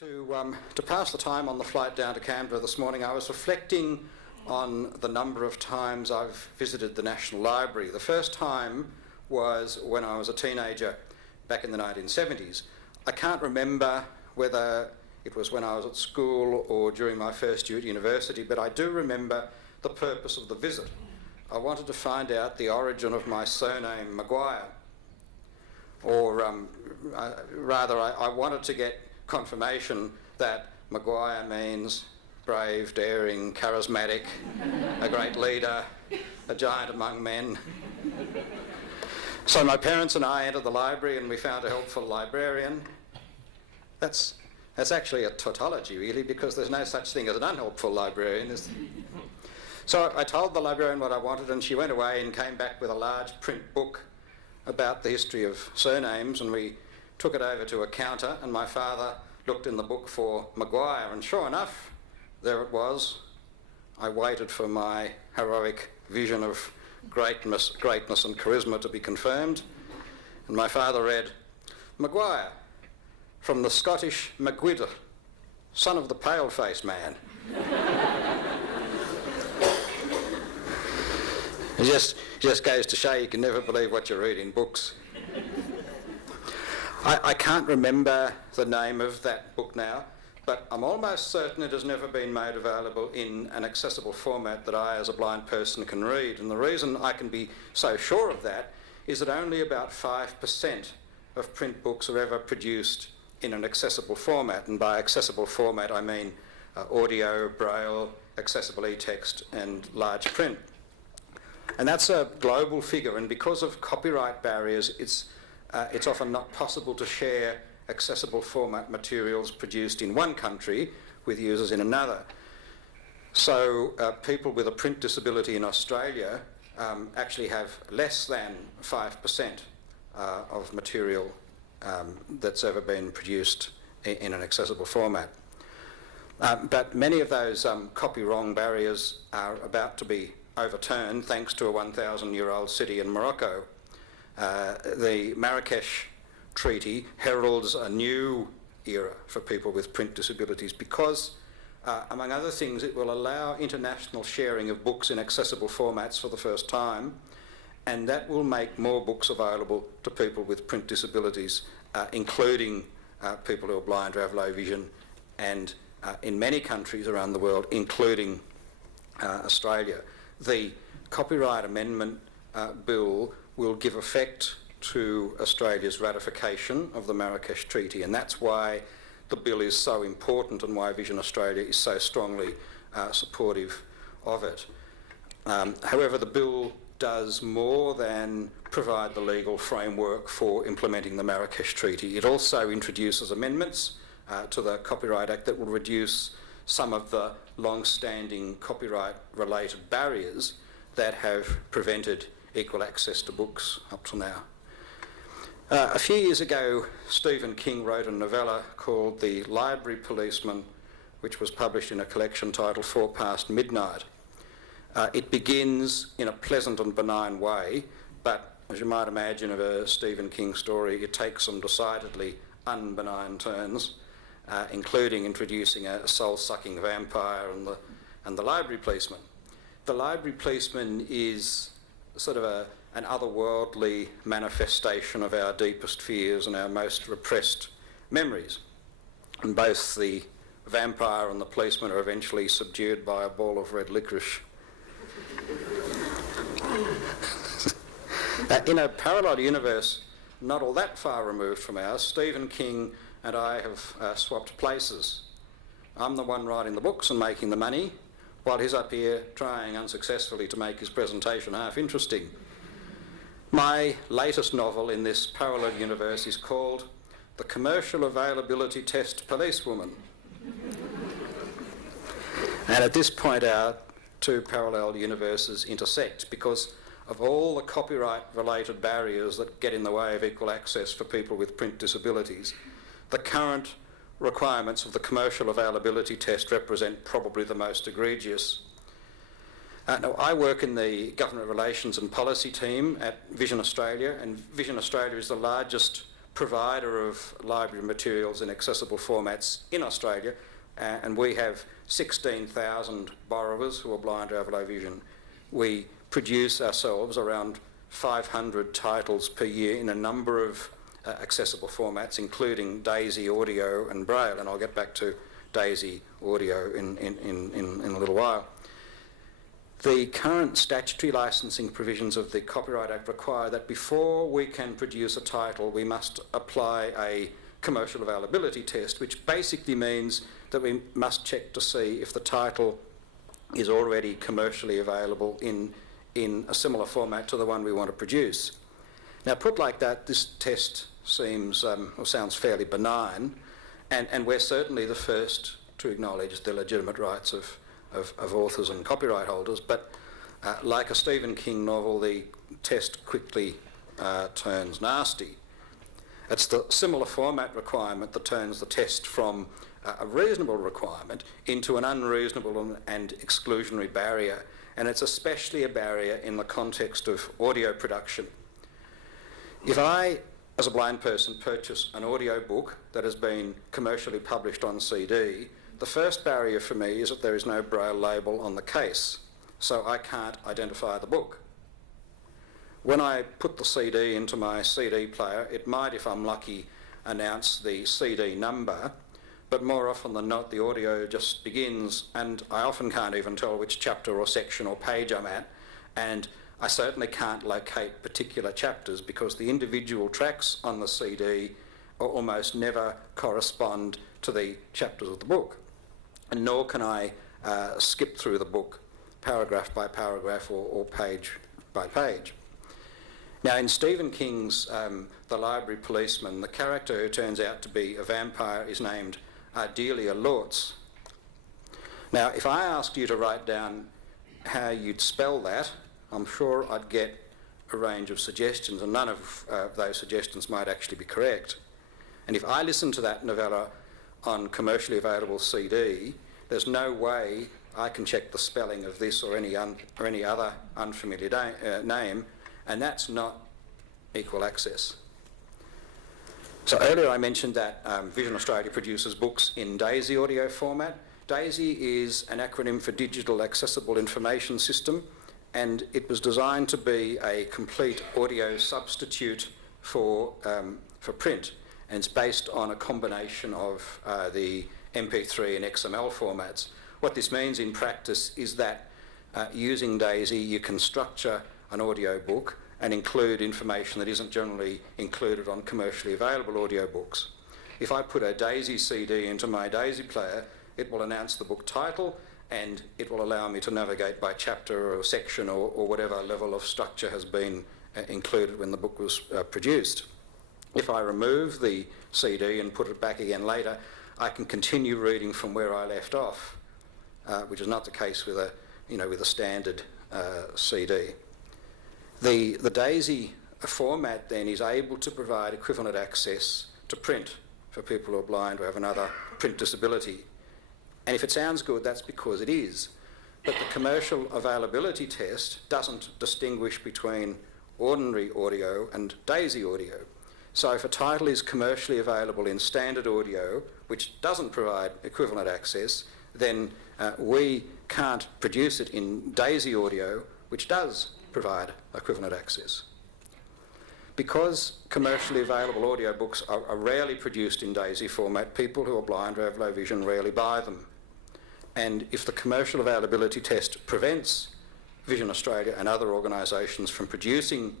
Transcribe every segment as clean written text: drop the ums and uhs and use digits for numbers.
To pass the time on the flight down to Canberra this morning, I was reflecting on the number of times I've visited the National Library. The first time was when I was a teenager back in the 1970s. I can't remember whether it was when I was at school or during my first year at university, but I do remember the purpose of the visit. I wanted to find out the origin of my surname, Maguire. Or rather, I wanted to get confirmation that Maguire means brave, daring, charismatic, a great leader, a giant among men. So my parents and I entered the library and we found a helpful librarian. That's actually a tautology, really, because there's no such thing as an unhelpful librarian, is there? So I told the librarian what I wanted, and she went away and came back with a large print book about the history of surnames, and we took it over to a counter, and my father looked in the book for Maguire, and sure enough, there it was. I waited for my heroic vision of greatness and charisma to be confirmed, and my father read, Maguire, from the Scottish Magwither, son of the pale-faced man. It just goes to show you can never believe what you read in books. I can't remember the name of that book now, but I'm almost certain it has never been made available in an accessible format that I, as a blind person, can read. And the reason I can be so sure of that is that only about 5% of print books are ever produced in an accessible format. And by accessible format, I mean audio, braille, accessible e-text, and large print. And that's a global figure, and because of copyright barriers, it's often not possible to share accessible format materials produced in one country with users in another. So people with a print disability in Australia actually have less than 5% of material that's ever been produced in an accessible format. But many of those copy-wrong barriers are about to be overturned thanks to a 1,000-year-old city in Morocco. The Marrakesh Treaty heralds a new era for people with print disabilities because, among other things, it will allow international sharing of books in accessible formats for the first time, and that will make more books available to people with print disabilities, including people who are blind or have low vision, and in many countries around the world, including Australia. The Copyright Amendment Bill will give effect to Australia's ratification of the Marrakesh Treaty, and that's why the bill is so important and why Vision Australia is so strongly supportive of it. However, the bill does more than provide the legal framework for implementing the Marrakesh Treaty. It also introduces amendments to the Copyright Act that will reduce some of the long-standing copyright-related barriers that have prevented equal access to books up till now. A few years ago, Stephen King wrote a novella called The Library Policeman, which was published in a collection titled 4 Past Midnight. It begins in a pleasant and benign way, but as you might imagine of a Stephen King story, it takes some decidedly unbenign turns, including introducing a soul-sucking vampire and the library policeman. The library policeman is sort of an otherworldly manifestation of our deepest fears and our most repressed memories. And both the vampire and the policeman are eventually subdued by a ball of red licorice. In a parallel universe not all that far removed from ours, Stephen King and I have swapped places. I'm the one writing the books and making the money, while he's up here trying unsuccessfully to make his presentation half interesting. My latest novel in this parallel universe is called The Commercial Availability Test Policewoman. And at this point our two parallel universes intersect because of all the copyright-related barriers that get in the way of equal access for people with print disabilities. The current requirements of the commercial availability test represent probably the most egregious. Now, I work in the Government Relations and Policy team at Vision Australia, and Vision Australia is the largest provider of library materials in accessible formats in Australia, and we have 16,000 borrowers who are blind or have low vision. We produce ourselves around 500 titles per year in a number of accessible formats, including DAISY, audio and Braille, and I'll get back to DAISY audio in a little while. The current statutory licensing provisions of the Copyright Act require that before we can produce a title, we must apply a commercial availability test, which basically means that we must check to see if the title is already commercially available in a similar format to the one we want to produce. Now, put like that, this test seems or sounds fairly benign, and we're certainly the first to acknowledge the legitimate rights of authors and copyright holders, but like a Stephen King novel, the test quickly turns nasty. It's the similar format requirement that turns the test from a reasonable requirement into an unreasonable and exclusionary barrier, and it's especially a barrier in the context of audio production. If I, as a blind person, purchase an audio book that has been commercially published on CD, the first barrier for me is that there is no Braille label on the case, so I can't identify the book. When I put the CD into my CD player, it might, if I'm lucky, announce the CD number, but more often than not the audio just begins, and I often can't even tell which chapter or section or page I'm at, and I certainly can't locate particular chapters because the individual tracks on the CD almost never correspond to the chapters of the book, and nor can I skip through the book paragraph by paragraph or page by page. Now, in Stephen King's The Library Policeman, the character who turns out to be a vampire is named Delia Lortz. Now, if I asked you to write down how you'd spell that, I'm sure I'd get a range of suggestions, and none of those suggestions might actually be correct. And if I listen to that novella on commercially available CD, there's no way I can check the spelling of this or any other unfamiliar name, and that's not equal access. So earlier I mentioned that Vision Australia produces books in DAISY audio format. DAISY is an acronym for Digital Accessible Information System, and it was designed to be a complete audio substitute for print, and it's based on a combination of the MP3 and XML formats. What this means in practice is that using DAISY you can structure an audio book and include information that isn't generally included on commercially available audio books. If I put a DAISY CD into my DAISY player, it will announce the book title and it will allow me to navigate by chapter or section or whatever level of structure has been included when the book was produced. If I remove the CD and put it back again later, I can continue reading from where I left off, which is not the case with a standard CD. The DAISY format then is able to provide equivalent access to print for people who are blind or have another print disability. And if it sounds good, that's because it is. But the commercial availability test doesn't distinguish between ordinary audio and DAISY audio. So if a title is commercially available in standard audio, which doesn't provide equivalent access, then we can't produce it in DAISY audio, which does provide equivalent access. Because commercially available audiobooks are rarely produced in DAISY format, people who are blind or have low vision rarely buy them. And if the commercial availability test prevents Vision Australia and other organisations from producing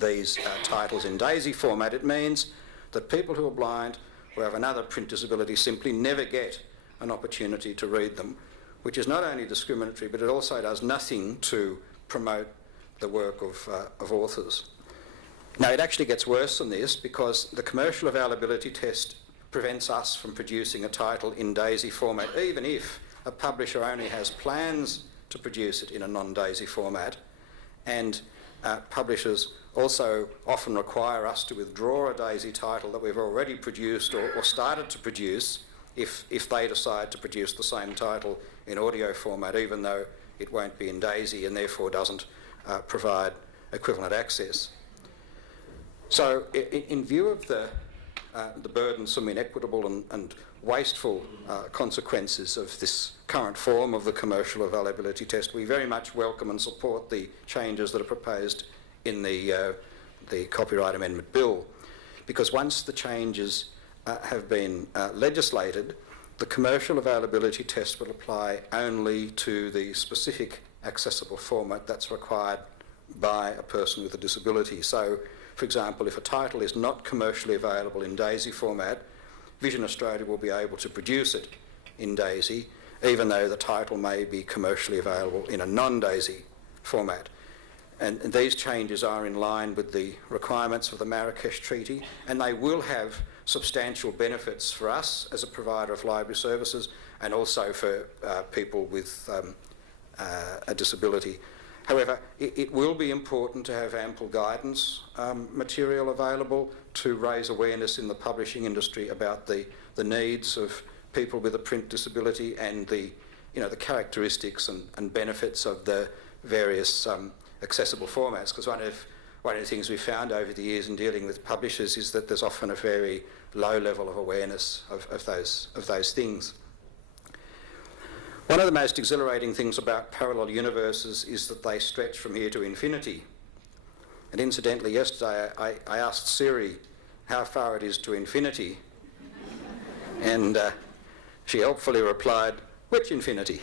these titles in DAISY format, it means that people who are blind or have another print disability simply never get an opportunity to read them, which is not only discriminatory, but it also does nothing to promote the work of authors. Now, it actually gets worse than this because the commercial availability test prevents us from producing a title in DAISY format, even if a publisher only has plans to produce it in a non-DAISY format, and publishers also often require us to withdraw a DAISY title that we've already produced or started to produce if they decide to produce the same title in audio format, even though it won't be in DAISY and therefore doesn't provide equivalent access. So in view of the burdensome, inequitable and wasteful consequences of this current form of the commercial availability test, we very much welcome and support the changes that are proposed in the Copyright Amendment Bill, because once the changes have been legislated, the commercial availability test will apply only to the specific accessible format that's required by a person with a disability. So, for example, if a title is not commercially available in DAISY format, Vision Australia will be able to produce it in DAISY, even though the title may be commercially available in a non-DAISY format. And these changes are in line with the requirements of the Marrakesh Treaty, and they will have substantial benefits for us as a provider of library services, and also for people with a disability. However, it will be important to have ample guidance material available to raise awareness in the publishing industry about the needs of people with a print disability and the characteristics and benefits of the various accessible formats. Because one of the things we've found over the years in dealing with publishers is that there's often a very low level of awareness of those things. One of the most exhilarating things about parallel universes is that they stretch from here to infinity. And incidentally, yesterday I asked Siri how far it is to infinity, and she helpfully replied, "Which infinity?"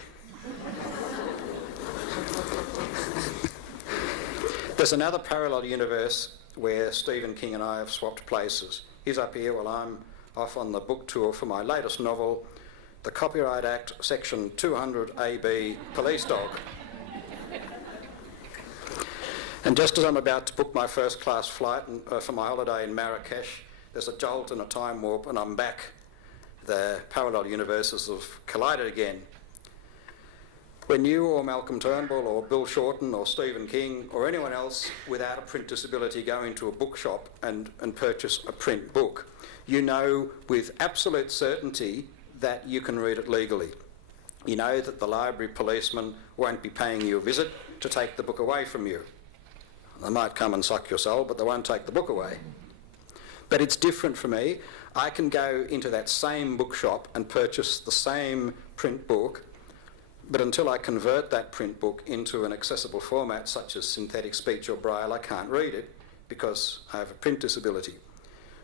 There's another parallel universe where Stephen King and I have swapped places. He's up here while I'm off on the book tour for my latest novel, The Copyright Act, Section 200AB, Police Dog. And just as I'm about to book my first-class flight for my holiday in Marrakesh, there's a jolt and a time warp, and I'm back. The parallel universes have collided again. When you or Malcolm Turnbull or Bill Shorten or Stephen King or anyone else without a print disability go into a bookshop and purchase a print book, you know with absolute certainty that you can read it legally. You know that the library policeman won't be paying you a visit to take the book away from you. They might come and suck your soul, but they won't take the book away. But it's different for me. I can go into that same bookshop and purchase the same print book, but until I convert that print book into an accessible format such as synthetic speech or braille, I can't read it because I have a print disability.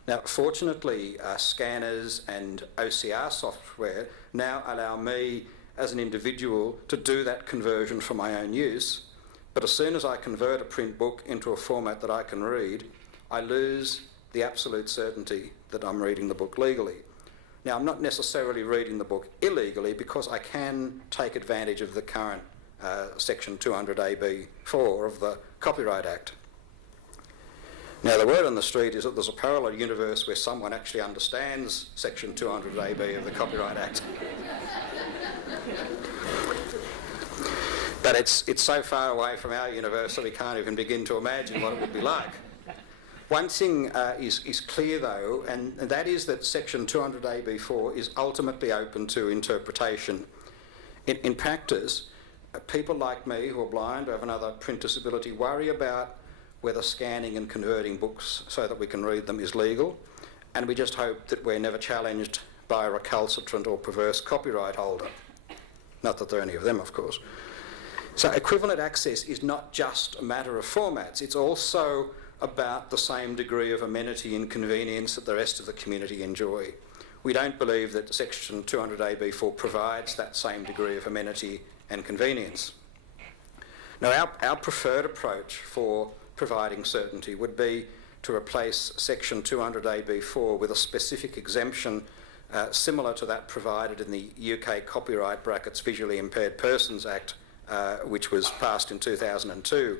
Now, fortunately, scanners and OCR software now allow me as an individual to do that conversion for my own use, but as soon as I convert a print book into a format that I can read, I lose the absolute certainty that I'm reading the book legally. Now, I'm not necessarily reading the book illegally because I can take advantage of the current Section 200AB(4) of the Copyright Act. Now, the word on the street is that there's a parallel universe where someone actually understands Section 200AB of the Copyright Act. But it's so far away from our universe that we can't even begin to imagine what it would be like. One thing is clear, though, and that is that Section 200AB(4) is ultimately open to interpretation. In practice, people like me who are blind or have another print disability worry about whether scanning and converting books so that we can read them is legal, and we just hope that we're never challenged by a recalcitrant or perverse copyright holder. Not that there are any of them, of course. So equivalent access is not just a matter of formats, it's also about the same degree of amenity and convenience that the rest of the community enjoy. We don't believe that Section 200AB(4) provides that same degree of amenity and convenience. Now, our preferred approach for providing certainty would be to replace Section 200AB(4) with a specific exemption similar to that provided in the UK Copyright (Visually Impaired Persons Act), which was passed in 2002.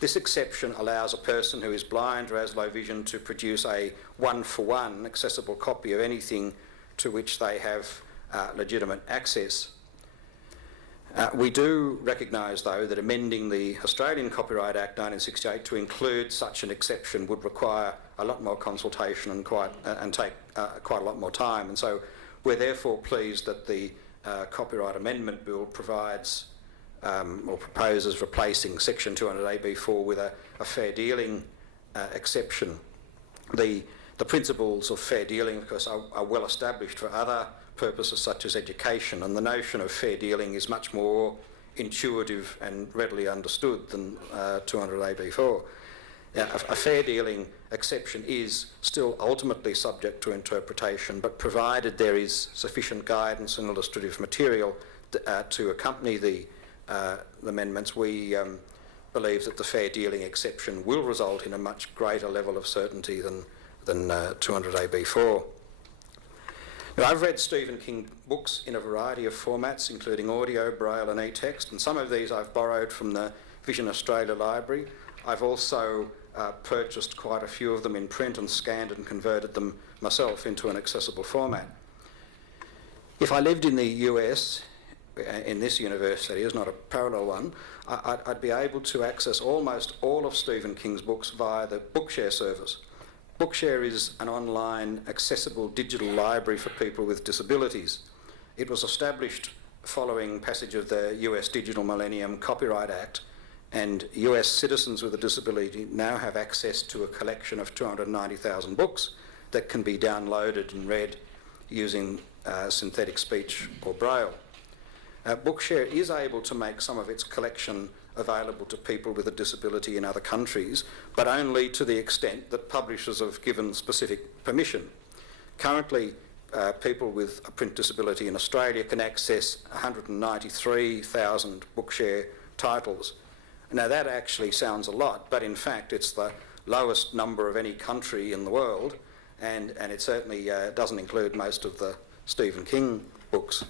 This exception allows a person who is blind or has low vision to produce a one-for-one accessible copy of anything to which they have legitimate access. We do recognise, though, that amending the Australian Copyright Act 1968 to include such an exception would require a lot more consultation and take quite a lot more time. And so we're therefore pleased that the Copyright Amendment Bill provides or proposes replacing Section 200AB(4) with a fair dealing exception. The principles of fair dealing, of course, are well established for other purposes such as education, and the notion of fair dealing is much more intuitive and readily understood than 200AB4. Now, a fair dealing exception is still ultimately subject to interpretation, but provided there is sufficient guidance and illustrative material to accompany the amendments, we believe that the fair dealing exception will result in a much greater level of certainty than 200AB4. Now, I've read Stephen King books in a variety of formats, including audio, braille and e-text, and some of these I've borrowed from the Vision Australia Library. I've also purchased quite a few of them in print and scanned and converted them myself into an accessible format. If I lived in the US, in this university, is not a parallel one, I'd be able to access almost all of Stephen King's books via the Bookshare service. Bookshare is an online accessible digital library for people with disabilities. It was established following passage of the US Digital Millennium Copyright Act, and US citizens with a disability now have access to a collection of 290,000 books that can be downloaded and read using synthetic speech or braille. Bookshare is able to make some of its collection available to people with a disability in other countries, but only to the extent that publishers have given specific permission. Currently, people with a print disability in Australia can access 193,000 Bookshare titles. Now, that actually sounds a lot, but in fact it's the lowest number of any country in the world, and it certainly doesn't include most of the Stephen King books.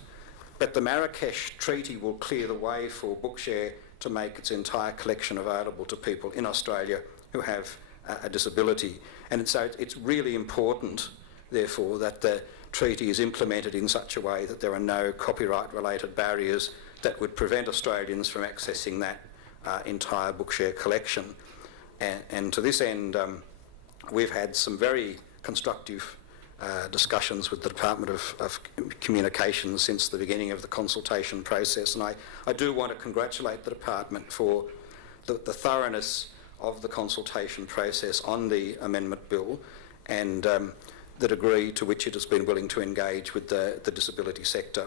But the Marrakesh Treaty will clear the way for Bookshare to make its entire collection available to people in Australia who have a disability. And so it's really important, therefore, that the treaty is implemented in such a way that there are no copyright-related barriers that would prevent Australians from accessing that entire Bookshare collection. And to this end, we've had some very constructive discussions with the Department of Communications since the beginning of the consultation process, and I do want to congratulate the Department for the thoroughness of the consultation process on the amendment bill, and the degree to which it has been willing to engage with the disability sector.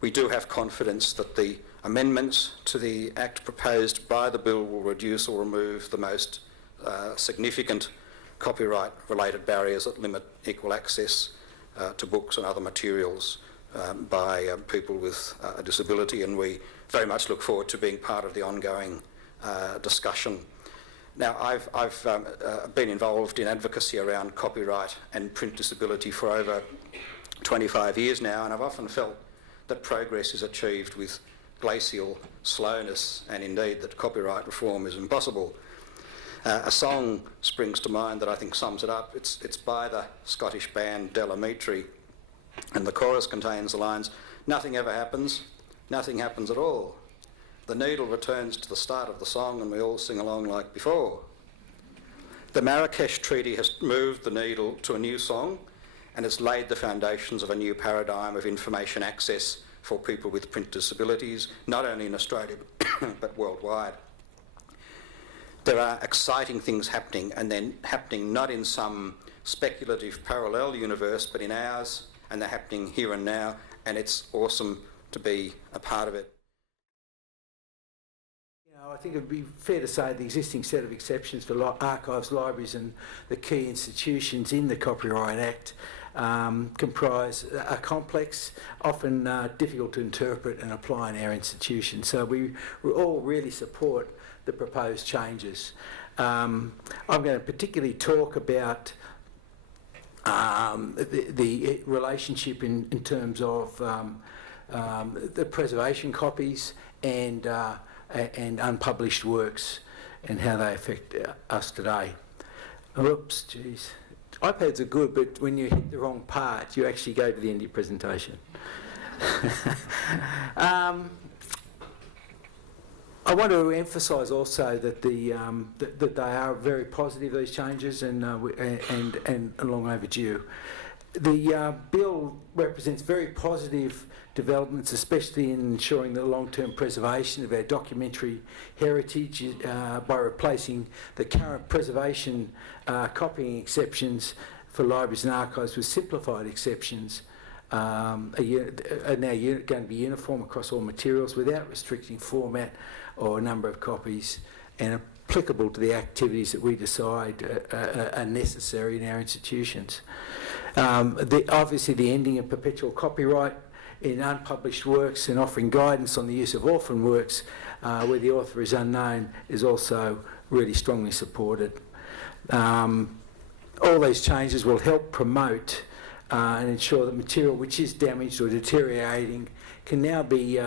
We do have confidence that the amendments to the Act proposed by the bill will reduce or remove the most significant copyright-related barriers that limit equal access to books and other materials by people with a disability, and we very much look forward to being part of the ongoing discussion. Now, I've been involved in advocacy around copyright and print disability for over 25 years now, and I've often felt that progress is achieved with glacial slowness, and indeed that copyright reform is impossible. A song springs to mind that I think sums it up. It's by the Scottish band Delamitri, and the chorus contains the lines, "Nothing ever happens, nothing happens at all. The needle returns to the start of the song and we all sing along like before." The Marrakesh Treaty has moved the needle to a new song, and it's laid the foundations of a new paradigm of information access for people with print disabilities, not only in Australia but worldwide. There are exciting things happening, and then happening not in some speculative parallel universe, but in ours, and they're happening here and now, and it's awesome to be a part of it. I think it would be fair to say the existing set of exceptions for archives, libraries and the key institutions in the Copyright Act comprise a complex, often difficult to interpret and apply in our institutions. So we all really support the proposed changes. I'm going to particularly talk about the relationship in terms of the preservation copies and unpublished works and how they affect us today. Oops, geez. iPads are good, but when you hit the wrong part, you actually go to the end of your presentation. I want to emphasise also that that they are very positive, these changes, and long overdue. The bill represents very positive developments, especially in ensuring the long-term preservation of our documentary heritage by replacing the current preservation copying exceptions for libraries and archives with simplified exceptions are now going to be uniform across all materials without restricting format or number of copies, and applicable to the activities that we decide are necessary in our institutions. Obviously, the ending of perpetual copyright in unpublished works and offering guidance on the use of orphan works where the author is unknown is also really strongly supported. All these changes will help promote and ensure that material which is damaged or deteriorating can now be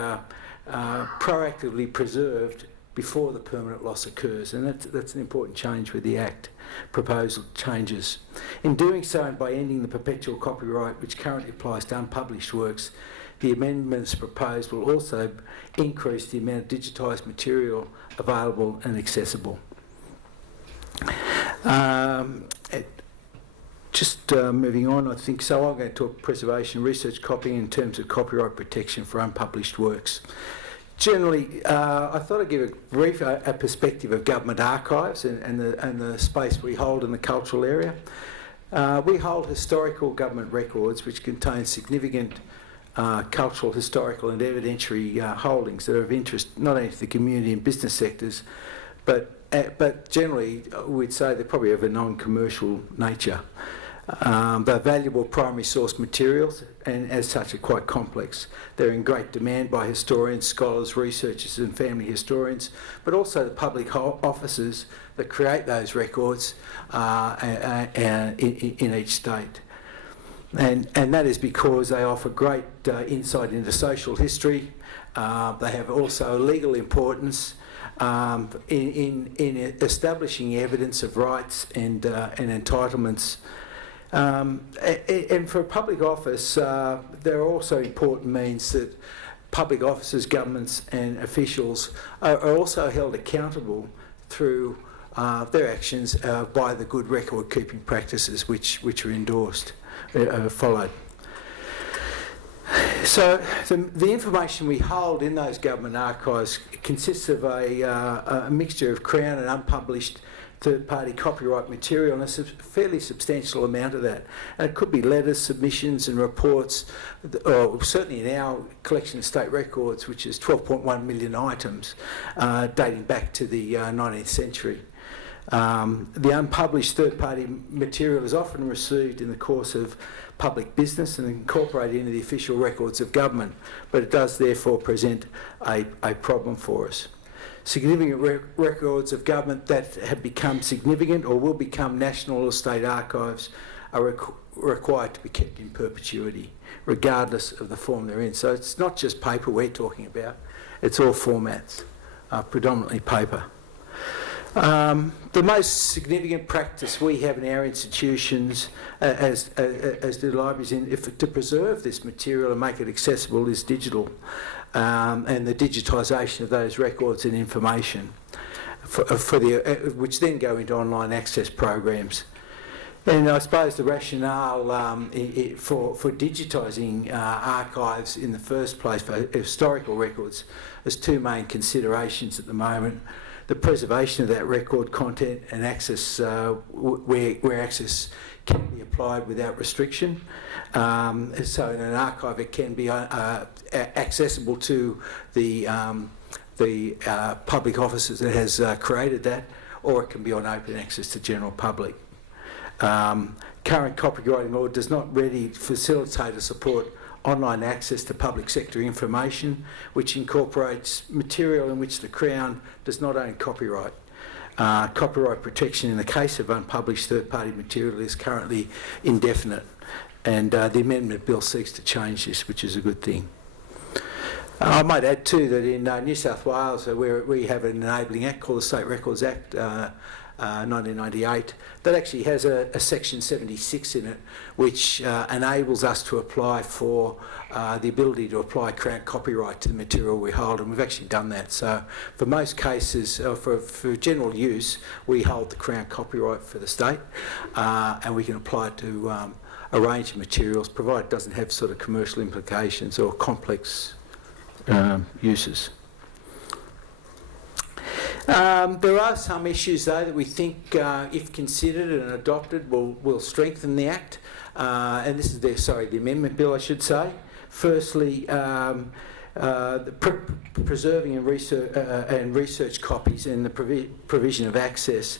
proactively preserved before the permanent loss occurs, and that's an important change with the Act proposal changes. In doing so, and by ending the perpetual copyright which currently applies to unpublished works, the amendments proposed will also increase the amount of digitised material available and accessible. Moving on, I think so. I'm going to talk preservation, research, copying in terms of copyright protection for unpublished works. Generally, I thought I'd give a brief perspective of government archives and the space we hold in the cultural area. We hold historical government records which contain significant cultural, historical and evidentiary holdings that are of interest not only to the community and business sectors, but generally we'd say they're probably of a non-commercial nature. They're valuable primary source materials and as such are quite complex. They're in great demand by historians, scholars, researchers and family historians, but also the public offices that create those records in each state. And that is because they offer great insight into social history. They have also legal importance in establishing evidence of rights and entitlements. And for a public office, there are also important means that public officers, governments and officials are also held accountable through their actions by the good record keeping practices which are endorsed, followed. So the information we hold in those government archives consists of a mixture of Crown and unpublished third-party copyright material, and a fairly substantial amount of that. And it could be letters, submissions and reports, or certainly in our collection of state records, which is 12.1 million items, dating back to the 19th century. The unpublished third-party material is often received in the course of public business and incorporated into the official records of government, but it does therefore present a problem for us. Significant records of government that have become significant or will become national or state archives are required to be kept in perpetuity, regardless of the form they're in. So it's not just paper we're talking about, it's all formats, predominantly paper. The most significant practice we have in our institutions, as the libraries, to preserve this material and make it accessible is digital, and the digitisation of those records and information, which then go into online access programs. And I suppose the rationale for digitising archives in the first place for historical records is two main considerations at the moment. The preservation of that record content and access where access can be applied without restriction. So in an archive it can be accessible to the public offices that has created that, or it can be on open access to general public. Current copyrighting law does not really facilitate or support online access to public sector information, which incorporates material in which the Crown does not own copyright. Copyright protection in the case of unpublished third-party material is currently indefinite, and the Amendment Bill seeks to change this, which is a good thing. I might add too that in New South Wales, where we have an enabling act called the State Records Act 1998, that actually has a section 76 in it, which enables us to apply for the ability to apply Crown copyright to the material we hold, and we've actually done that. So for most cases, for general use, we hold the Crown copyright for the state, and we can apply it to a range of materials, provided it doesn't have sort of commercial implications or complex uses. There are some issues, though, that we think, if considered and adopted, will strengthen the Act. And this is the Amendment Bill, I should say. Firstly, preserving and research copies and the provision of access.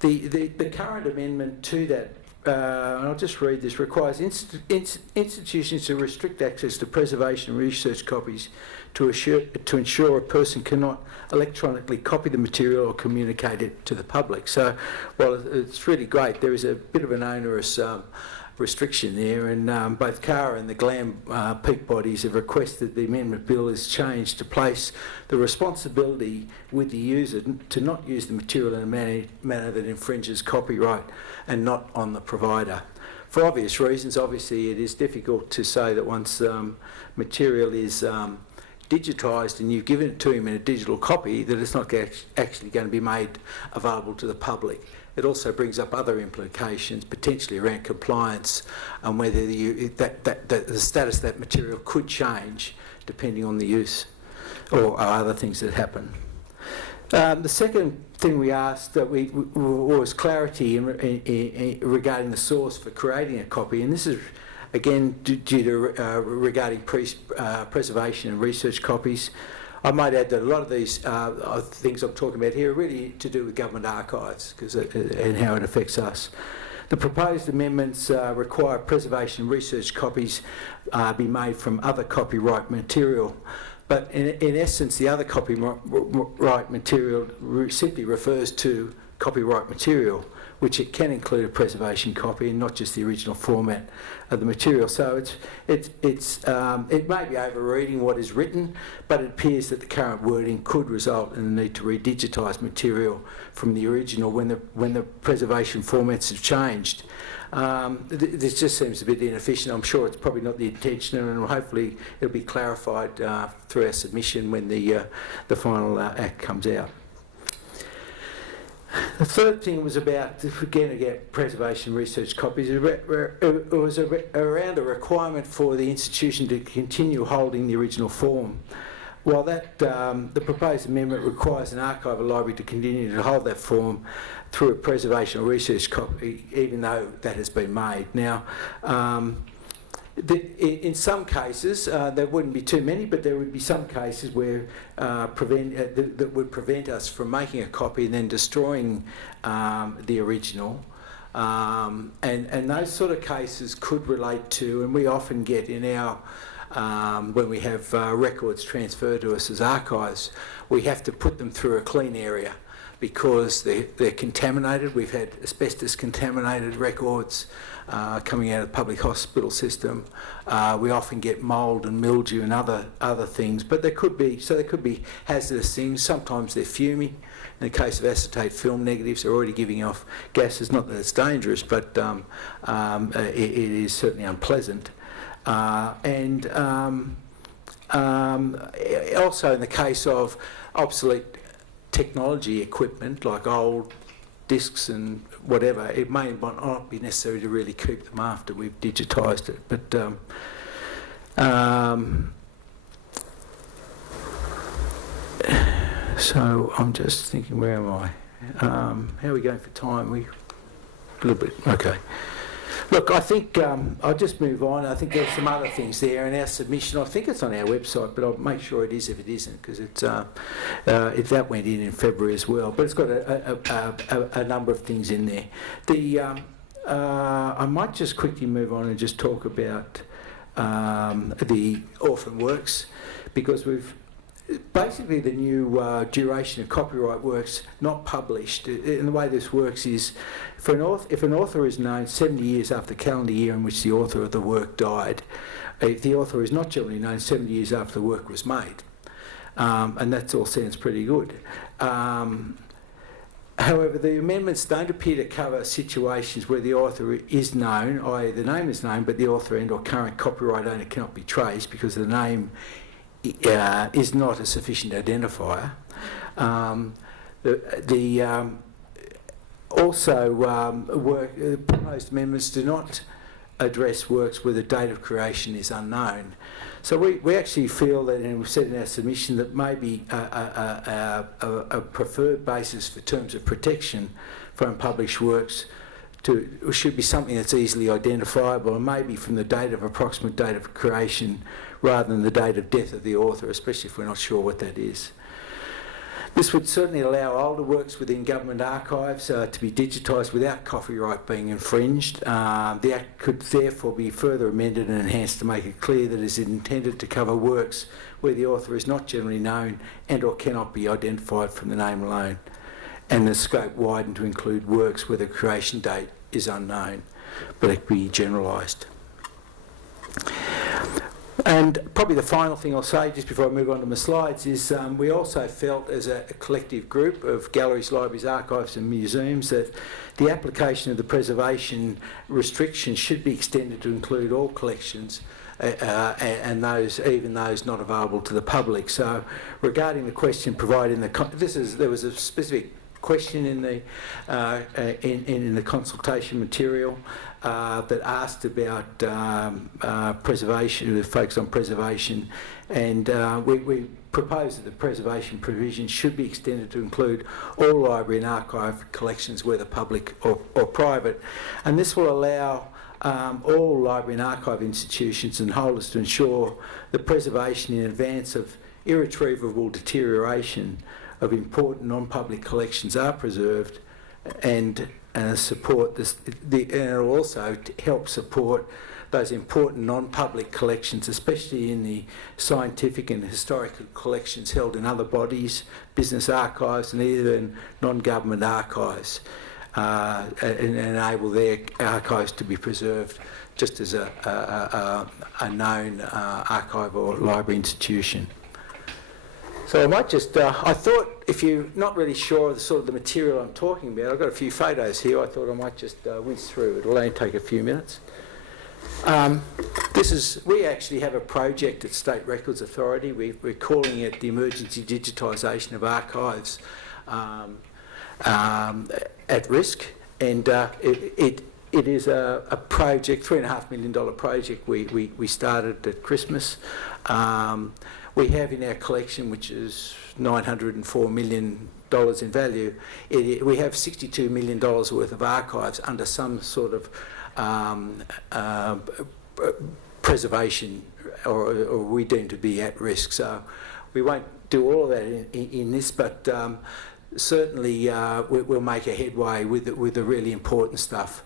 The current amendment to that, and I'll just read this, requires institutions to restrict access to preservation and research copies to ensure a person cannot electronically copy the material or communicate it to the public. So while it's really great, there is a bit of an onerous restriction there, and both CARA and the GLAM peak bodies have requested the Amendment Bill is changed to place the responsibility with the user to not use the material in a manner that infringes copyright and not on the provider. For obvious reasons, obviously it is difficult to say that once material is digitised and you've given it to him in a digital copy, that it's not actually going to be made available to the public. It also brings up other implications, potentially around compliance, and whether the status of that material could change depending on the use or other things that happen. The second thing we asked that was clarity regarding the source for creating a copy, and this is again due to regarding preservation and research copies. I might add that a lot of these things I'm talking about here are really to do with government archives and how it affects us. The proposed amendments require preservation and research copies be made from other copyright material. But in essence, the other copyright material simply refers to copyright material, which it can include a preservation copy and not just the original format of the material. So it may be overreading what is written, but it appears that the current wording could result in the need to redigitise material from the original when the preservation formats have changed. This just seems a bit inefficient. I'm sure it's probably not the intention, and hopefully it'll be clarified through our submission when the final Act comes out. The third thing was about, again, preservation research copies. It was around a requirement for the institution to continue holding the original form. While that the proposed amendment requires an archive or library to continue to hold that form through a preservation or research copy, even though that has been made. Now, in some cases, there wouldn't be too many, but there would be some cases where that would prevent us from making a copy and then destroying the original. And those sort of cases could relate to, and we often get in our, when we have records transferred to us as archives, we have to put them through a clean area because they're contaminated. We've had asbestos contaminated records coming out of the public hospital system. We often get mould and mildew and other things, but there could be hazardous things. Sometimes they're fuming. In the case of acetate film negatives, they're already giving off gases. Not that it's dangerous, but it is certainly unpleasant. And also in the case of obsolete technology equipment like old discs and whatever, it may not be necessary to really keep them after we've digitised it. But so I'm just thinking, where am I? How are we going for time? A little bit, okay. Look, I think I'll just move on. I think there's some other things there in our submission. I think it's on our website, but I'll make sure it is if it isn't, because it's if that went in February as well. But it's got a number of things in there. I might just quickly move on and just talk about the orphan works, because we've basically the new duration of copyright works not published. And the way this works is, if an author is known 70 years after the calendar year in which the author of the work died, if the author is not generally known 70 years after the work was made, and that all sounds pretty good. However, the amendments don't appear to cover situations where the author is known, i.e. the name is known, but the author and or current copyright owner cannot be traced because the name is not a sufficient identifier. Also, proposed amendments do not address works where the date of creation is unknown. So we actually feel that, and we've said in our submission, that maybe a preferred basis for terms of protection for unpublished works should be something that's easily identifiable, and maybe from the approximate date of creation rather than the date of death of the author, especially if we're not sure what that is. This would certainly allow older works within government archives to be digitised without copyright being infringed. The Act could therefore be further amended and enhanced to make it clear that it is intended to cover works where the author is not generally known and or cannot be identified from the name alone, and the scope widened to include works where the creation date is unknown, but it could be generalised. And probably the final thing I'll say, just before I move on to my slides, is we also felt as a collective group of galleries, libraries, archives and museums that the application of the preservation restrictions should be extended to include all collections and even those not available to the public. So regarding the question provided in there was a specific question in the consultation material that asked about preservation, focused on preservation, and we propose that the preservation provision should be extended to include all library and archive collections, whether public or private, and this will allow all library and archive institutions and holders to ensure the preservation in advance of irretrievable deterioration of important non-public collections are preserved, and support this. And it will also help support those important non-public collections, especially in the scientific and historical collections held in other bodies, business archives, and even non-government archives, and enable their archives to be preserved just as a known archive or library institution. So I might just, I thought if you're not really sure of the sort of the material I'm talking about, I've got a few photos here, I thought I might just whiz through. It'll only take a few minutes. We actually have a project at State Records Authority. We're calling it the Emergency Digitisation of Archives at Risk, and it is a project, $3.5 million project we started at Christmas. We have in our collection, which is $904 million in value, we have $62 million worth of archives under some sort of preservation or we deem to be at risk. So we won't do all of that in this, but certainly we'll make a headway with the really important stuff.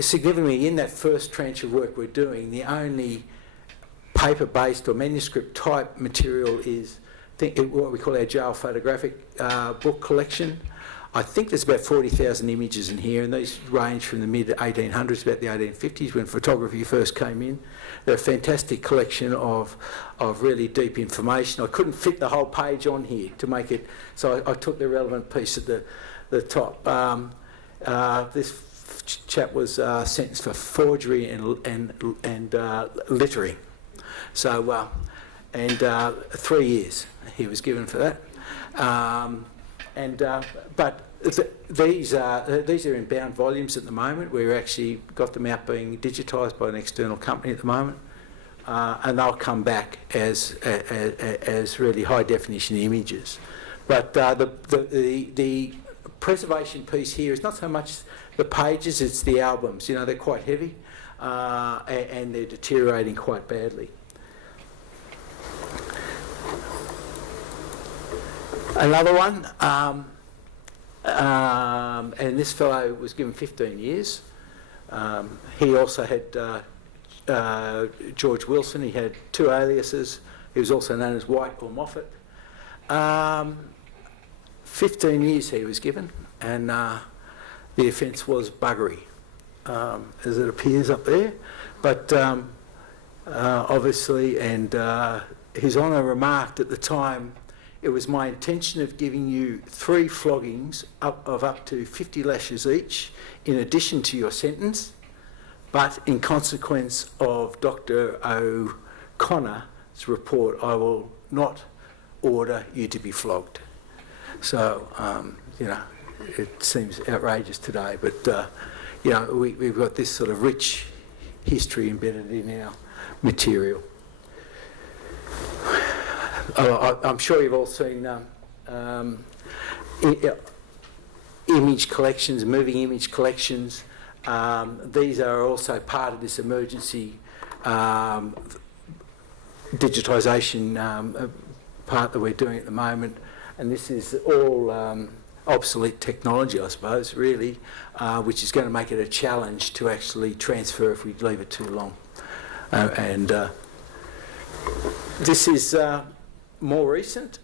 Significantly, in that first tranche of work we're doing, the only paper-based or manuscript type material is what we call our jail photographic book collection. I think there's about 40,000 images in here, and these range from the mid-1800s, about the 1850s, when photography first came in. They're a fantastic collection of really deep information. I couldn't fit the whole page on here to make it, so I took the relevant piece at the top. This chap was sentenced for forgery and littering. So, 3 years he was given for that. But these are in bound volumes at the moment. We've actually got them out being digitised by an external company at the moment, and they'll come back as really high definition images. But the preservation piece here is not so much the pages; it's the albums. You know, they're quite heavy, and they're deteriorating quite badly. Another one, and this fellow was given 15 years. He also had George Wilson. He had 2 aliases. He was also known as White or Moffat. 15 years he was given, and the offence was buggery, as it appears up there. But obviously, and His Honour remarked at the time, "It was my intention of giving you 3 floggings of up to 50 lashes each, in addition to your sentence, but in consequence of Dr. O'Connor's report, I will not order you to be flogged." So, you know, it seems outrageous today, but you know, we've got this sort of rich history embedded in our material. I'm sure you've all seen image collections, moving image collections. These are also part of this emergency digitisation part that we're doing at the moment, and this is all obsolete technology, I suppose, really, which is going to make it a challenge to actually transfer if we leave it too long. This is more recent.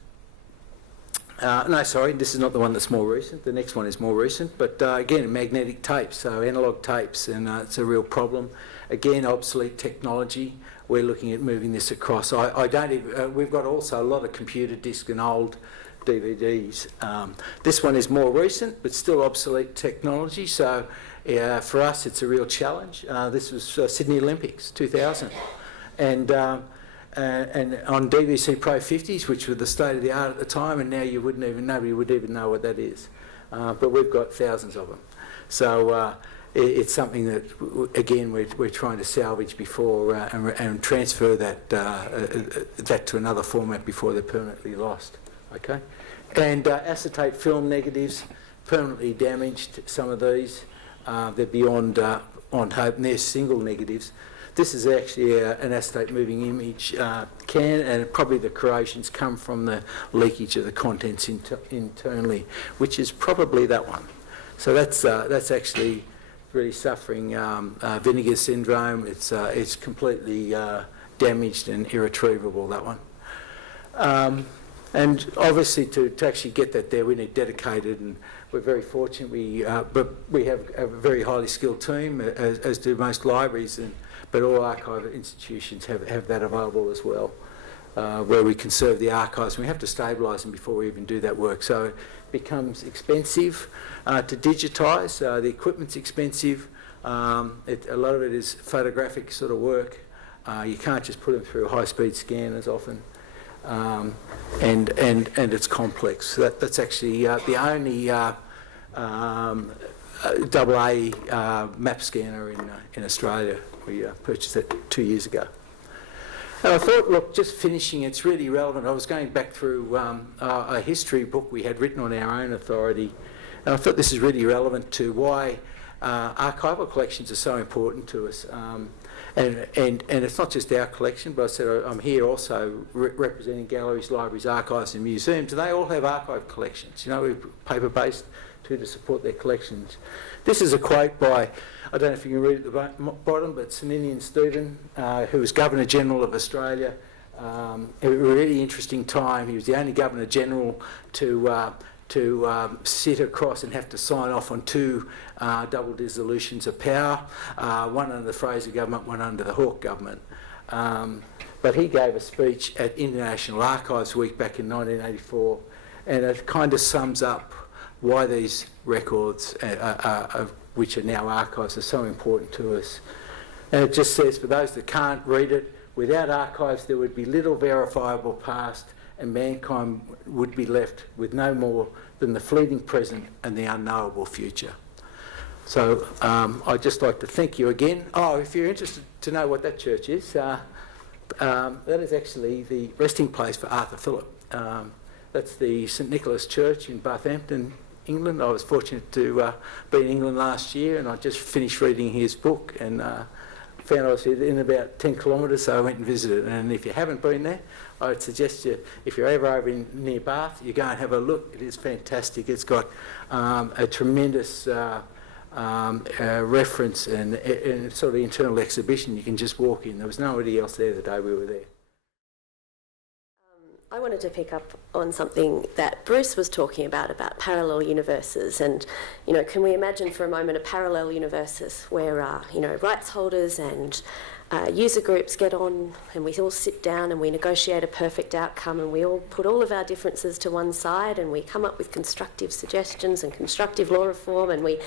No, sorry, this is not the one that's more recent. The next one is more recent, but again, magnetic tapes, so analogue tapes, and it's a real problem. Again, obsolete technology. We're looking at moving this across. I don't even, we've got also a lot of computer discs and old DVDs. This one is more recent, but still obsolete technology. So for us, it's a real challenge. This was Sydney Olympics 2000, and on DVC Pro 50s, which were the state of the art at the time, and now nobody would even know what that is. But we've got thousands of them. So it's something that, again, we're trying to salvage before and transfer that to another format before they're permanently lost. Okay, and acetate film negatives, permanently damaged. Some of these, they're beyond hope, and they're single negatives. This is actually an acetate moving image can, and probably the corrosions come from the leakage of the contents internally, which is probably that one. So that's actually really suffering vinegar syndrome. It's completely damaged and irretrievable, that one. And obviously to actually get that there, we need dedicated, and we're very fortunate. But we have a very highly skilled team, as do most libraries, but all archive institutions have that available as well, where we conserve the archives. We have to stabilise them before we even do that work. So it becomes expensive to digitise. The equipment's expensive. A lot of it is photographic sort of work. You can't just put them through a high-speed scan as often. And it's complex. That's actually the only AA map scanner in Australia. We purchased it 2 years ago. And I thought, look, just finishing, it's really relevant. I was going back through a history book we had written on our own authority, and I thought this is really relevant to why archival collections are so important to us. And it's not just our collection, but I said I'm here also representing galleries, libraries, archives and museums, and they all have archive collections, you know, paper-based to support their collections. This is a quote by, I don't know if you can read at the bottom, but St Ninian Stephen, who was Governor-General of Australia. A really interesting time. He was the only Governor-General to sit across and have to sign off on two double dissolutions of power, one under the Fraser government, one under the Hawke government. But he gave a speech at International Archives Week back in 1984, and it kind of sums up why these records, which are now archives, are so important to us. And it just says, for those that can't read it, without archives there would be little verifiable past, and mankind would be left with no more than the fleeting present and the unknowable future. So I'd just like to thank you again. Oh, if you're interested to know what that church is, that is actually the resting place for Arthur Phillip. That's the St Nicholas Church in Bathampton, England. I was fortunate to be in England last year, and I just finished reading his book and found I was in about 10 kilometres, so I went and visited. And if you haven't been there, I would suggest you, if you're ever over near Bath, you go and have a look. It is fantastic. It's got a tremendous reference and sort of internal exhibition. You can just walk in. There was nobody else there the day we were there. I wanted to pick up on something that Bruce was talking about parallel universes, and, you know, can we imagine for a moment a parallel universes where, you know, rights holders and user groups get on and we all sit down and we negotiate a perfect outcome, and we all put all of our differences to one side and we come up with constructive suggestions and constructive law reform, and we,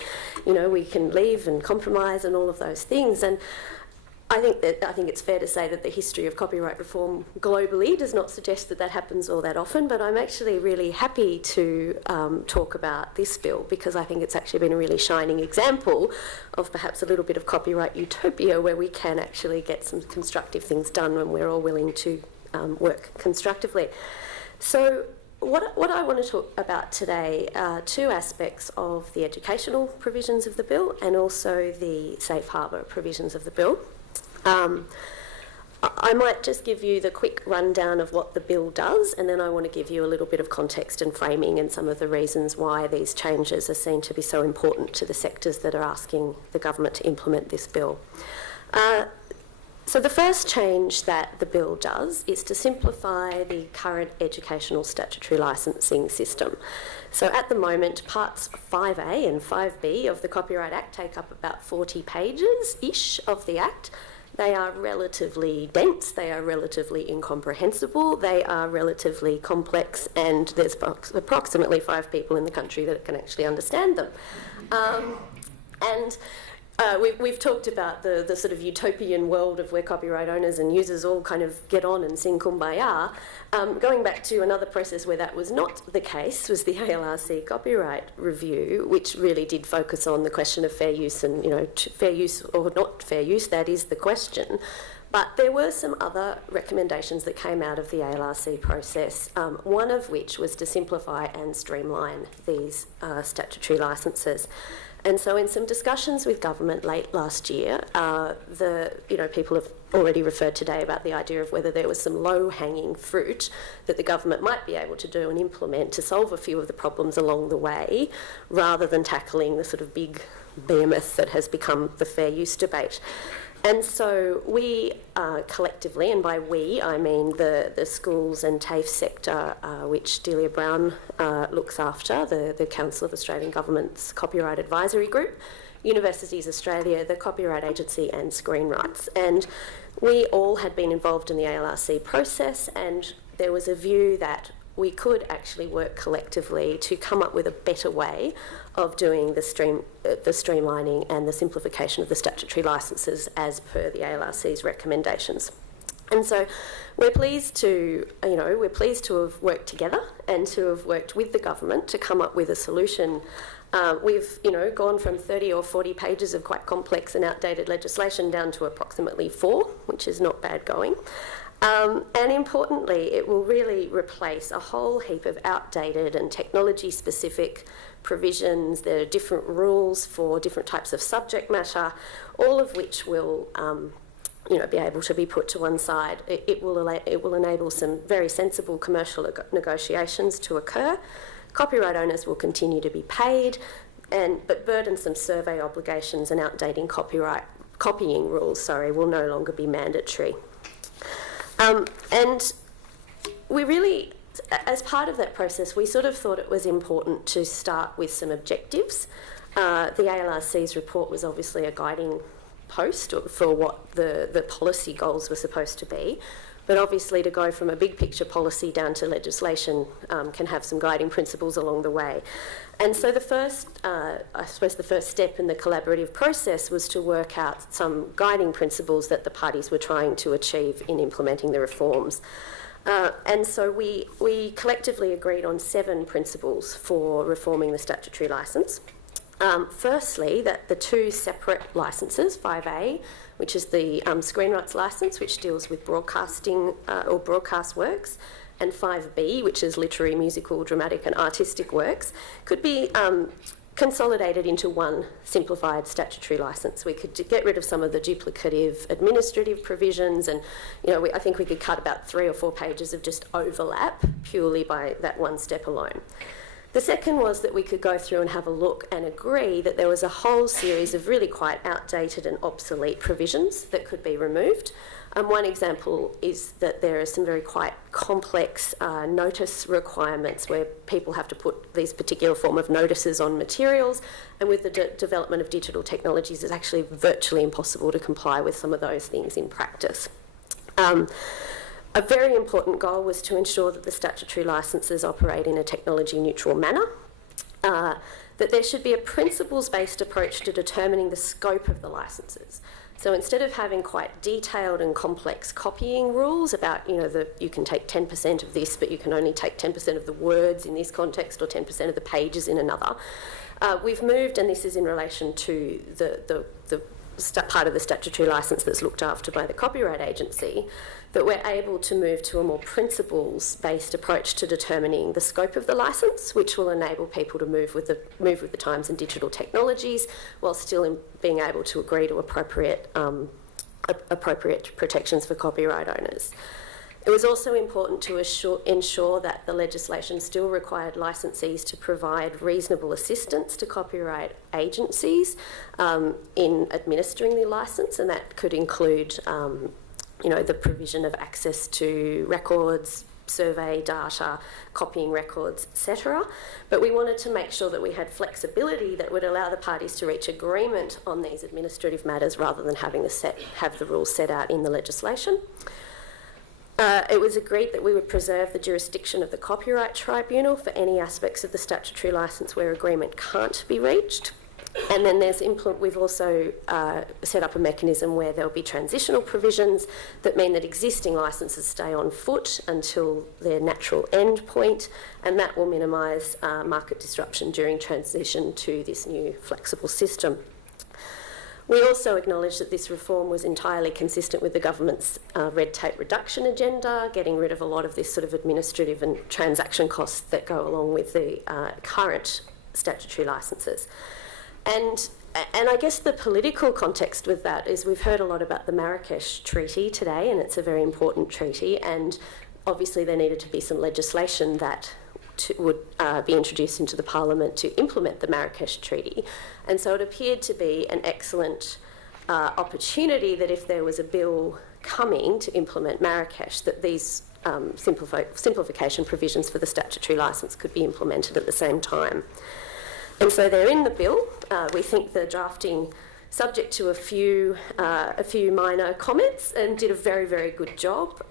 you know, we can leave and compromise and all of those things. And I think it's fair to say that the history of copyright reform globally does not suggest that that happens all that often, but I'm actually really happy to talk about this bill because I think it's actually been a really shining example of perhaps a little bit of copyright utopia where we can actually get some constructive things done when we're all willing to work constructively. So what I want to talk about today are two aspects of the educational provisions of the bill and also the safe harbour provisions of the bill. I might just give you the quick rundown of what the bill does, and then I want to give you a little bit of context and framing and some of the reasons why these changes are seen to be so important to the sectors that are asking the government to implement this bill. So the first change that the bill does is to simplify the current educational statutory licensing system. So at the moment, parts 5A and 5B of the Copyright Act take up about 40 pages-ish of the Act. They are relatively dense, they are relatively incomprehensible, they are relatively complex, and there's approximately 5 people in the country that can actually understand them. We've talked about the sort of utopian world of where copyright owners and users all kind of get on and sing Kumbaya. Going back to another process where that was not the case was the ALRC Copyright Review, which really did focus on the question of fair use and, fair use or not fair use, that is the question. But there were some other recommendations that came out of the ALRC process, one of which was to simplify and streamline these statutory licences. And so in some discussions with government late last year, people have already referred today about the idea of whether there was some low-hanging fruit that the government might be able to do and implement to solve a few of the problems along the way, rather than tackling the sort of big behemoth that has become the fair use debate. And so we collectively, and by we I mean the schools and TAFE sector, which Delia Brown looks after, the Council of Australian Government's Copyright Advisory Group, Universities Australia, the Copyright Agency and Screenwrites. And we all had been involved in the ALRC process, and there was a view that we could actually work collectively to come up with a better way of doing the streamlining and the simplification of the statutory licences as per the ALRC's recommendations. And so we're pleased to have worked together and to have worked with the government to come up with a solution. We've, gone from 30 or 40 pages of quite complex and outdated legislation down to approximately 4, which is not bad going. And importantly, it will really replace a whole heap of outdated and technology-specific provisions. There are different rules for different types of subject matter, all of which will be able to be put to one side. It will enable some very sensible commercial negotiations to occur. Copyright owners will continue to be paid, but burdensome survey obligations and outdated copying rules will no longer be mandatory. And we really, as part of that process, we sort of thought it was important to start with some objectives. The ALRC's report was obviously a guiding post for what the policy goals were supposed to be, but obviously to go from a big picture policy down to legislation can have some guiding principles along the way. And so the first step in the collaborative process was to work out some guiding principles that the parties were trying to achieve in implementing the reforms. And so we collectively agreed on 7 principles for reforming the statutory licence. Firstly, that the 2 separate licences, 5A, which is the Screenwrites licence, which deals with broadcasting or broadcast works, and 5B, which is literary, musical, dramatic and artistic works, could be consolidated into one simplified statutory licence. We could get rid of some of the duplicative administrative provisions, and I think we could cut about 3 or 4 pages of just overlap purely by that one step alone. The second was that we could go through and have a look and agree that there was a whole series of really quite outdated and obsolete provisions that could be removed. One example is that there are some very quite complex notice requirements where people have to put these particular form of notices on materials, and with the development of digital technologies, it's actually virtually impossible to comply with some of those things in practice. A very important goal was to ensure that the statutory licences operate in a technology-neutral manner, that there should be a principles-based approach to determining the scope of the licences. So instead of having quite detailed and complex copying rules about, you can take 10% of this, but you can only take 10% of the words in this context or 10% of the pages in another, we've moved, and this is in relation to the part of the statutory licence that's looked after by the Copyright Agency, that we're able to move to a more principles-based approach to determining the scope of the licence, which will enable people to move with the times and digital technologies, while still being able to agree to appropriate protections for copyright owners. It was also important to ensure that the legislation still required licensees to provide reasonable assistance to copyright agencies in administering the licence, and that could include the provision of access to records, survey data, copying records, etc. But we wanted to make sure that we had flexibility that would allow the parties to reach agreement on these administrative matters rather than having have the rules set out in the legislation. It was agreed that we would preserve the jurisdiction of the Copyright Tribunal for any aspects of the statutory licence where agreement can't be reached. And then we've also set up a mechanism where there'll be transitional provisions that mean that existing licences stay on foot until their natural end point, and that will minimise market disruption during transition to this new flexible system. We also acknowledged that this reform was entirely consistent with the government's red tape reduction agenda, getting rid of a lot of this sort of administrative and transaction costs that go along with the current statutory licences. And I guess the political context with that is we've heard a lot about the Marrakesh Treaty today, and it's a very important treaty, and obviously there needed to be some legislation that would be introduced into the Parliament to implement the Marrakesh Treaty. And so it appeared to be an excellent opportunity that if there was a bill coming to implement Marrakesh, that these simplification provisions for the statutory licence could be implemented at the same time. And so they're in the bill. We think the drafting, subject to a few minor comments, and did a very, very good job.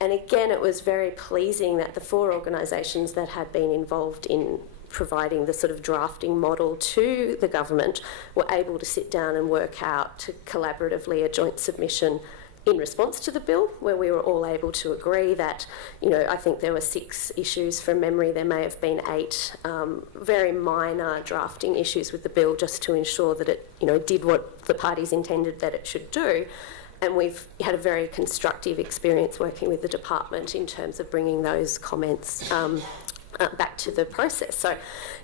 And again, it was very pleasing that the 4 organisations that had been involved in providing the sort of drafting model to the government were able to sit down and work out collaboratively a joint submission in response to the bill, where we were all able to agree that, I think there were 6 issues from memory, there may have been 8 very minor drafting issues with the bill, just to ensure that it, did what the parties intended that it should do. And we've had a very constructive experience working with the department in terms of bringing those comments back to the process. So,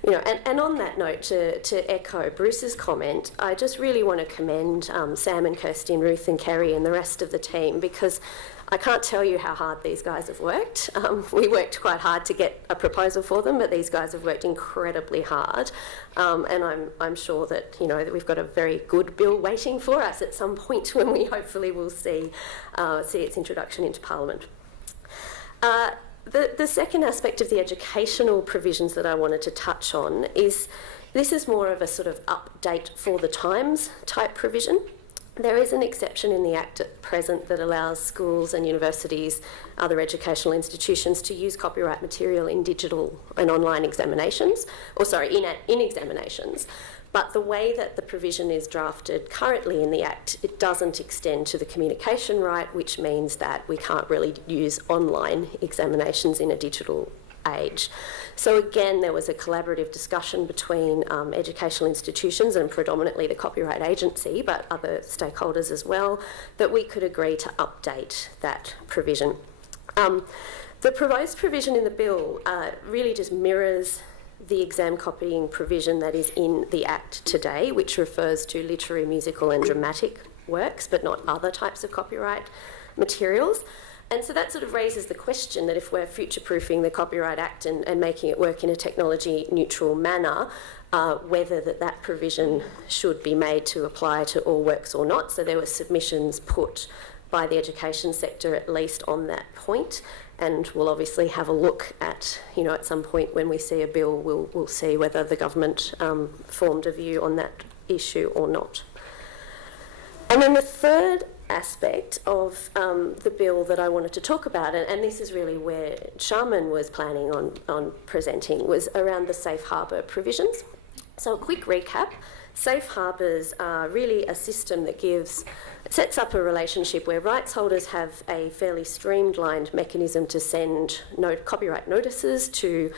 and on that note, to echo Bruce's comment, I just really want to commend Sam and Kirsty and Ruth and Kerry and the rest of the team, because I can't tell you how hard these guys have worked. We worked quite hard to get a proposal for them, but these guys have worked incredibly hard. And I'm sure that, that we've got a very good bill waiting for us at some point when we hopefully will see its introduction into Parliament. The second aspect of the educational provisions that I wanted to touch on is this is more of a sort of update for the times type provision. There is an exception in the Act at present that allows schools and universities, other educational institutions, to use copyright material in digital and online examinations, in examinations. But the way that the provision is drafted currently in the Act, it doesn't extend to the communication right, which means that we can't really use online examinations in a digital age. So again, there was a collaborative discussion between educational institutions and predominantly the Copyright Agency, but other stakeholders as well, that we could agree to update that provision. The proposed provision in the bill really just mirrors the exam copying provision that is in the Act today, which refers to literary, musical and dramatic works, but not other types of copyright materials. And so that sort of raises the question that if we're future-proofing the Copyright Act and making it work in a technology-neutral manner, whether that provision should be made to apply to all works or not. So there were submissions put by the education sector at least on that point, and we'll obviously have a look at, at some point when we see a bill, we'll see whether the government formed a view on that issue or not. And then the third aspect of the bill that I wanted to talk about, and this is really where Sharman was planning on presenting, was around the safe harbour provisions. So a quick recap. safe harbours are really a system that sets up a relationship where rights holders have a fairly streamlined mechanism to send copyright notices to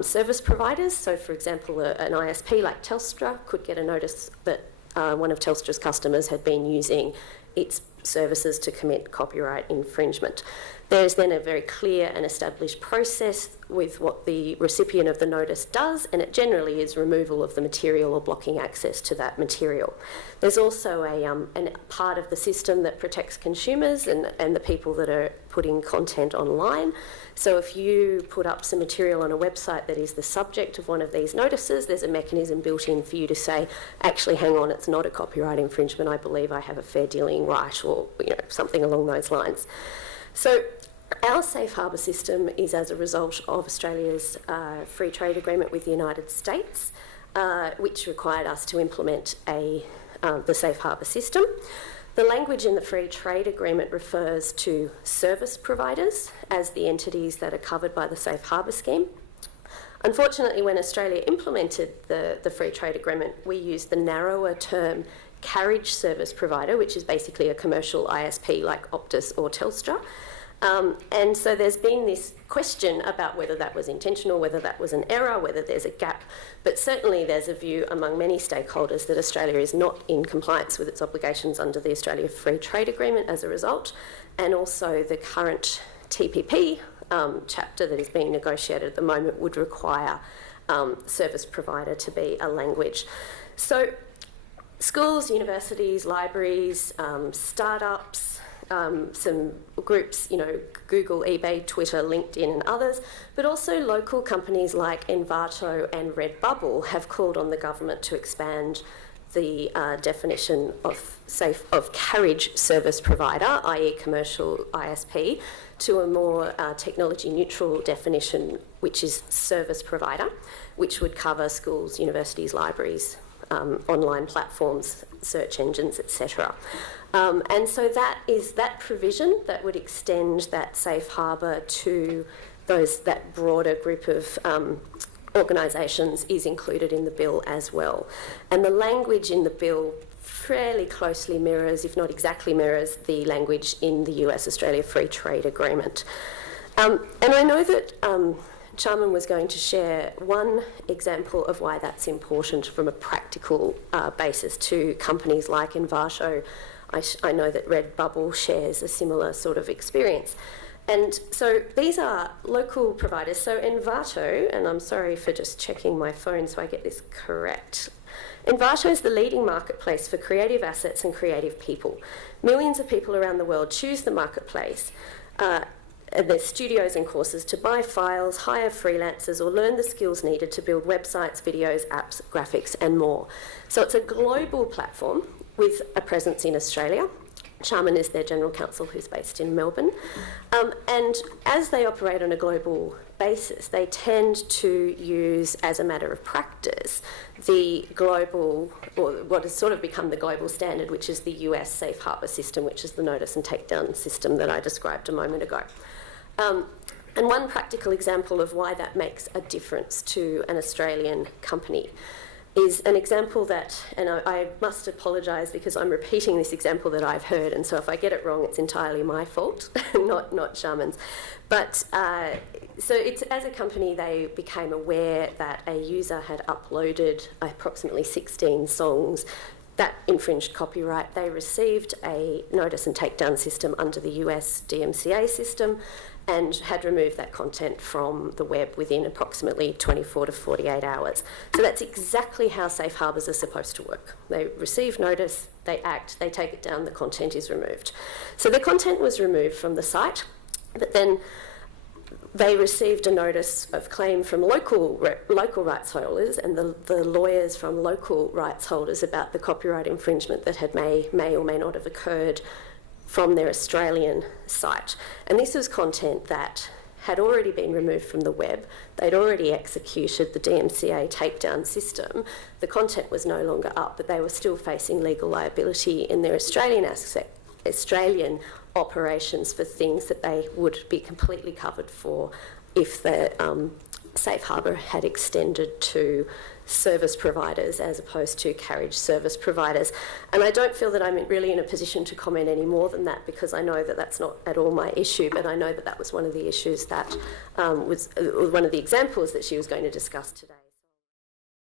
service providers. So, for example, an ISP like Telstra could get a notice that one of Telstra's customers had been using its services to commit copyright infringement. There's then a very clear and established process with what the recipient of the notice does, and it generally is removal of the material or blocking access to that material. There's also a part of the system that protects consumers and the people that are putting content online. So if you put up some material on a website that is the subject of one of these notices, there's a mechanism built in for you to say, actually, hang on, it's not a copyright infringement, I believe I have a fair dealing right, or something along those lines. So our safe harbour system is as a result of Australia's free trade agreement with the United States, which required us to implement the safe harbour system. The language in the free trade agreement refers to service providers as the entities that are covered by the safe harbour scheme. Unfortunately, when Australia implemented the free trade agreement, we used the narrower term carriage service provider, which is basically a commercial ISP like Optus or Telstra. And so there's been this question about whether that was intentional, whether that was an error, whether there's a gap. But certainly there's a view among many stakeholders that Australia is not in compliance with its obligations under the Australia Free Trade Agreement as a result. And also the current TPP chapter that is being negotiated at the moment would require service provider to be a language. So schools, universities, libraries, startups, some groups, Google, eBay, Twitter, LinkedIn and others, but also local companies like Envato and Redbubble have called on the government to expand the definition of carriage service provider, i.e. commercial ISP, to a more technology-neutral definition, which is service provider, which would cover schools, universities, libraries, online platforms, search engines, etc. And so that provision that would extend that safe harbour to that broader group of organisations is included in the bill as well. And the language in the bill fairly closely mirrors, if not exactly mirrors, the language in the US-Australia Free Trade Agreement. And I know that Charman was going to share one example of why that's important from a practical basis to companies like Envato. I know that Redbubble shares a similar sort of experience. And so these are local providers. So Envato, and I'm sorry for just checking my phone so I get this correct. Envato is the leading marketplace for creative assets and creative people. Millions of people around the world choose the marketplace and their studios and courses to buy files, hire freelancers, or learn the skills needed to build websites, videos, apps, graphics, and more. So it's a global platform with a presence in Australia. Charman is their General Counsel, who's based in Melbourne. And as they operate on a global basis, they tend to use, as a matter of practice, the global, or what has sort of become the global standard, which is the US Safe Harbour system, which is the notice and takedown system that I described a moment ago. And one practical example of why that makes a difference to an Australian company is an example that, and I must apologise because I'm repeating this example that I've heard, and so if I get it wrong, it's entirely my fault, not Charman's. But so it's, as a company, they became aware that a user had uploaded approximately 16 songs that infringed copyright. They received a notice and takedown system under the US DMCA system and had removed that content from the web within approximately 24 to 48 hours. So that's exactly how safe harbours are supposed to work. They receive notice, they act, they take it down, the content is removed. So the content was removed from the site, but then they received a notice of claim from local rights holders and the lawyers from local rights holders about the copyright infringement that had may or may not have occurred from their Australian site. And this was content that had already been removed from the web. They'd already executed the DMCA takedown system. The content was no longer up, but they were still facing legal liability in their Australian operations for things that they would be completely covered for if the safe harbour had extended to service providers as opposed to carriage service providers. And I don't feel that I'm really in a position to comment any more than that, because I know that that's not at all my issue, but I know that that was one of the issues that was one of the examples that she was going to discuss today.